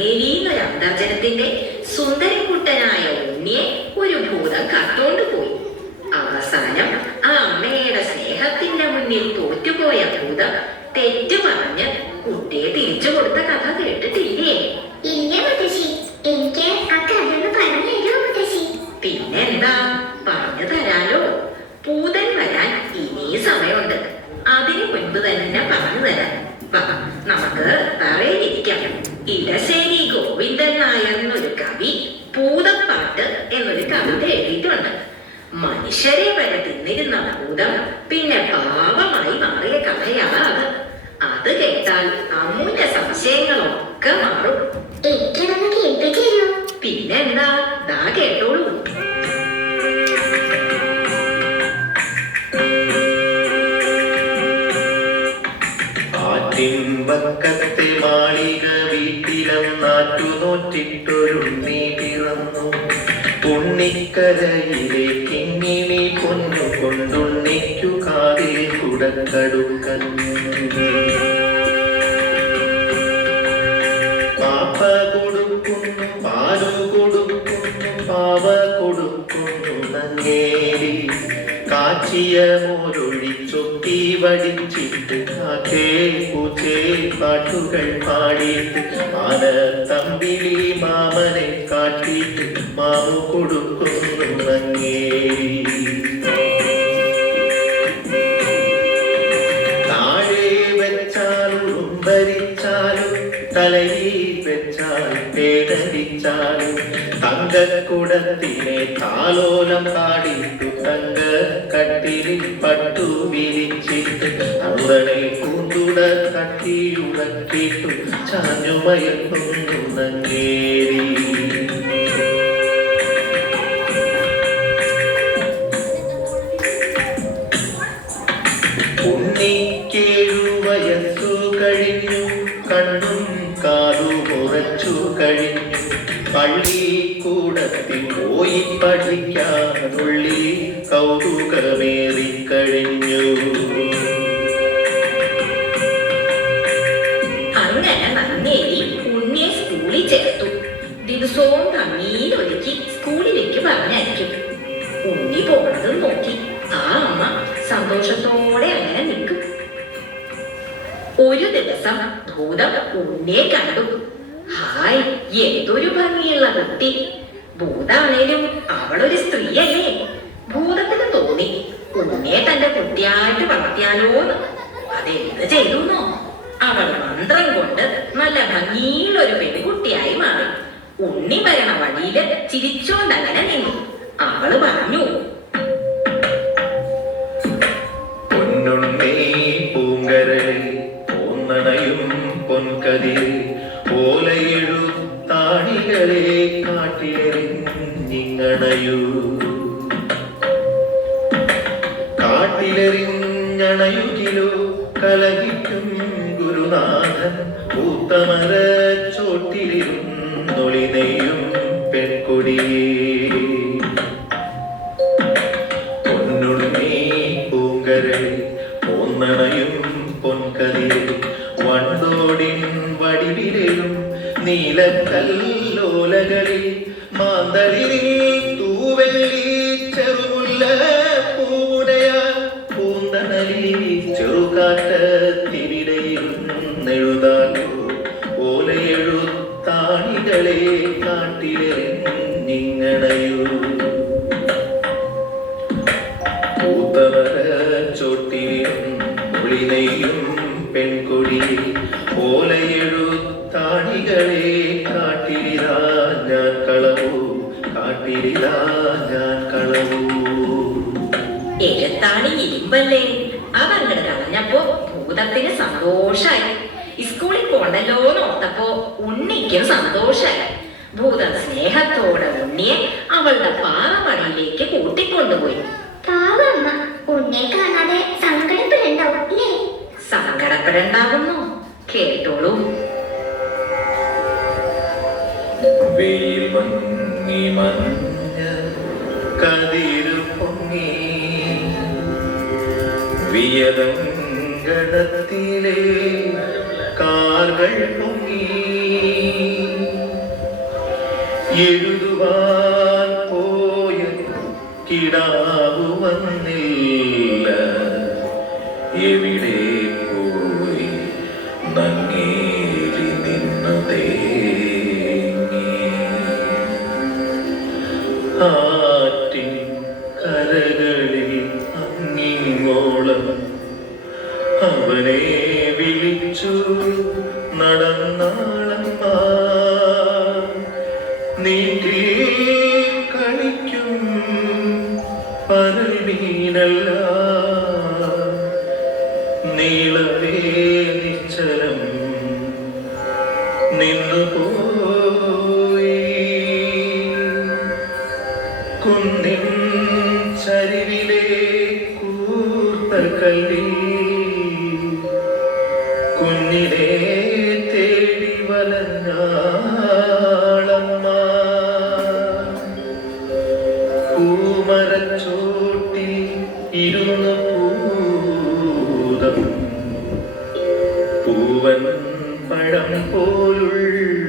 നങ്ങേലിന്നൊരു അന്തർജനത്തിന്റെ സുന്ദരക്കുട്ടനായ ഉണ്ണിയെ ഒരു ഭൂതം കത്തോണ്ടു പോയി. അവസാനം ആ അമ്മയുടെ സ്നേഹത്തിന്റെ മുന്നിൽ തോറ്റുപോയ ഭൂതം തെറ്റു പറഞ്ഞ് കുട്ടിയെ തിരിച്ചു കൊടുത്ത കഥ കേട്ടിട്ടില്ലേ? ഇല്ല മുത്തശ്ശി, എനിക്ക് ആ കഥ ഒന്ന് പറഞ്ഞു തരുമോ മുത്തശ്ശി? പിന്നെന്താ, പറഞ്ഞു തരാലോ. പൂതൻ വരാൻ ഇനി സമയമുണ്ട്. അതിനു മുൻപ് തന്നെ പറഞ്ഞു തരാം. വാ, നമുക്ക് തറയിലിരിക്കാം. ഇടശ്ശേരി ഗോവിന്ദൻ നായർ എന്നൊരു കവി പൂതപ്പാട്ട് എന്നൊരു കവിത എഴുതിയിട്ടുണ്ട്. മനുഷ്യരെ വരെ തിന്നിരുന്ന ഭൂതം പിന്നെ പാവമായി മാറിയ കഥയാണ് അത്. അത് കേട്ടാൽ അമ്മൂന്റെ സംശയങ്ങളൊക്കെ മാറും. എനിക്കതൊന്ന് കേൾപ്പിച്ചു തരുമോ? പിന്നെന്താ, ദാ കേട്ടോളൂ. ആറ്റിൻപക്കത്തെ മാളിക വീട്ടിലും നാറ്റുനോറ്റിട്ടൊരുണ്ണി പിറന്നു. ഉണ്ണിക്കരയിലെ കിങ്ങിണി പൊന്നു കൊണ്ടുണ്ണിക്കു കാതിൽ കുടക്കടുക്കൻ. പാപ്പ കൊടുക്കുന്നു, പാലു കൊടുക്കുന്നു, പാവ കൊടുക്കുന്നു നങ്ങേലി. കാച്ചിയ മോരൊഴിച്ചൊട്ടി വടിച്ചിട്ട് കാക്കേ പൂച്ചേ പാട്ടുകൾ പാടിയിട്ട് ആന തമ്പിളി മാമനെ കാട്ടിയിട്ട് മാമു കൊടുക്കുന്നു നങ്ങേലി. താഴെ വെച്ചാലും ഭരിച്ചാലും തലയിൽ വെച്ചാൽ പേടരിച്ചാലും തങ്കക്കുടത്തിനെ താലോലം പാടിട്ടു തങ്ക കട്ടിലിൽ പട്ടു വിരിച്ചിട്ട് അവിടെ കൂന്തുട കട്ടിയുടക്കിട്ടു ചാഞ്ഞുമയക്കുന്നു നങ്ങേലി. ഉണ്ണിക്കേഴു വയസ്സു കഴിഞ്ഞു, കണ്ണും കാതു മുറച്ചു കഴിഞ്ഞു. പള്ളിക്കൂടത്തിൽ പോയി പഠിക്കാനുള്ളിൽ കൗതുകമേറിക്കഴിഞ്ഞു. അങ്ങനെ നങ്ങേലി ഉണ്ണിയെ സ്കൂളിൽ ചേർത്തു. ദിവസവും ഭംഗിയിലൊരുക്കി സ്കൂളിലേക്ക് പറഞ്ഞയക്കും. ഉണ്ണി പോണതും നോക്കി ആ അമ്മ സന്തോഷത്തോടെ അങ്ങനെ നിൽക്കും. ഒരു ദിവസം ഭൂതം ഉണ്ണിയെ കണ്ടു. ഹായ്, എന്തൊരു ഭംഗിയുള്ള കുട്ടി. ഭൂതാണേലും അവളൊരു സ്ത്രീയല്ലേ. ഭൂതത്തിന് തോന്നി ഉണ്ണിയെ തന്റെ കുട്ടിയായിട്ട് വളർത്തിയാലോന്ന്. അതെന്ത് ചെയ്തുന്നോ, അവൾ മന്ത്രം കൊണ്ട് നല്ല ഭംഗിയുള്ളൊരു പെൺകുട്ടിയായി മാറി. ഉണ്ണി വരണ വഴിയില് ചിരിച്ചോണ്ടങ്ങനെ നിന്നു. അവള് പറഞ്ഞു, പൊന്നുണ്ണി പൂങ്കരളിൽ പോന്നണയും പൊൻകതിൽ ഓലയെഴുത്താണികളെ കാട്ടിലെറിഞ്ഞിങ്ങണയൂ. കാട്ടിലെറിഞ്ഞണയുകിലോ കലഹിക്കും ഗുരുനാഥൻ പൂത്തമര ചോട്ടിലിരുന്നൊളിനെയും പെൺകൊടിയേ. പൊന്നുണ്ണി പൂങ്കരളിൽ പോന്നണയും പൊൻകതിൽ വണ്ടോടിൻ വടിവിലും നീലക്കല്ലോലകളിൽ മാന്തളിരിൽ തൂവെള്ളി ചെറുമുല്ല പൂടയ പൂന്തണലിൽ ചെറുകാറ്റത്തിനിടയിരുന്നെഴുതാലോ ഓലയെഴുത്താണികളെ കാട്ടിലെറിഞ്ഞിങ്ങണയൂ. പൂത്തമര ചോട്ടിലും ഒളിനെയും പെൺകൊടി ഓലയെഴുത്താണികളെ കാട്ടിലിതാ ഞാൻ കളവൂ, കാട്ടിലിതാ ഞാൻ കളവൂ. എഴുത്താണി ഇരുമ്പല്ലേ. അതങ്ങട് കളഞ്ഞപ്പോ ഭൂതത്തിന് സന്തോഷായി. സ്കൂളിൽ പോണ്ടല്ലോ നോർത്തപ്പോ ഉണ്ണിക്കും സന്തോഷായി. ഭൂതം സ്നേഹത്തോടെ ഉണ്ണിയെ അവളുടെ പാറമടിയിലേക്ക് കൂട്ടിക്കൊണ്ടുപോയി. പാവമ്മ ഉണ്ണിയെ കാണാതെ സങ്കടപ്പെടുണ്ടാവും അല്ലേ? സങ്കടപ്പെടണ്ടാവുന്നു, കേട്ടോളൂ. വെയിൽ മങ്ങി മഞ്ഞ കതിരു പൊങ്ങി വിയതങ്കടത്തിലെ കാൽകൾ പൊങ്ങി എഴുതുവാൻ പോയ കിടാവു വന്നില്ല, എവിടെ പോയി നങ്ങേരി നിന്നു തേങ്ങി. ആറ്റിൻ കരകളിൽ അങ്ങിങ്ങോളം അവനെ വിളിച്ചു നടന്നാളമ്മ. നീട്ടി കളിക്കും പനൽ മീനല്ല, നീളവേ നിശ്ചലം നിന്നുപോയി. കുന്നിൻ ചരിവിലെ കൂർത്ത കല്ലിൽ കുഞ്ഞിനെ തേടി വലഞ്ഞാളമ്മ. പൂമരച്ചോട്ടിൽ ഇരുന്ന് പൂതം പൂവൻ പഴം പോലുള്ള